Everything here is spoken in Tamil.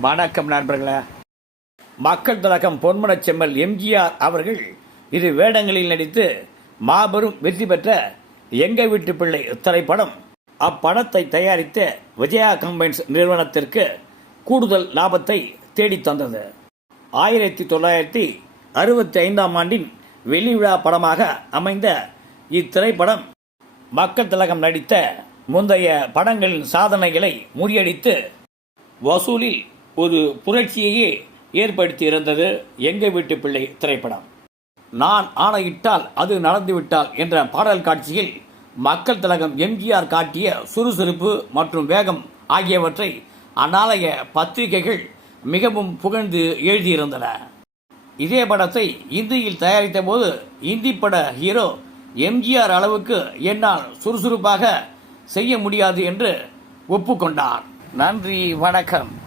வணக்கம் நண்பர்களே. மக்கள் திலகம் பொன்மனச் செம்மல் எம்ஜிஆர் அவர்கள் இரு வேடங்களில் நடித்து மாபெரும் வெற்றி பெற்ற எங்க வீட்டு பிள்ளை திரைப்படம் அப்படத்தை தயாரித்த விஜயா கம்பைன்ஸ் நிறுவனத்திற்கு கூடுதல் லாபத்தை தேடித் தந்தது. 1965 ஆண்டின் வெளிவிழா படமாக அமைந்த இத்திரைப்படம் மக்கள் திலகம் நடித்த முந்தைய படங்களின் சாதனைகளை முறியடித்து வசூலில் ஒரு புரட்சியையே ஏற்படுத்தியிருந்தது எங்க வீட்டு பிள்ளை திரைப்படம். நான் ஆணையிட்டால் அது நடந்துவிட்டால் என்ற பாடல் காட்சியில் மக்கள் திலகம் எம்ஜிஆர் காட்டிய சுறுசுறுப்பு மற்றும் வேகம் ஆகியவற்றை அந்நாளைய பத்திரிகைகள் மிகவும் புகழ்ந்து எழுதியிருந்தன. இதே படத்தை இந்தியில் தயாரித்த போது இந்தி பட ஹீரோ எம்ஜிஆர் அளவுக்கு என்னால் சுறுசுறுப்பாக செய்ய முடியாது என்று ஒப்புக்கொண்டார். நன்றி, வணக்கம்.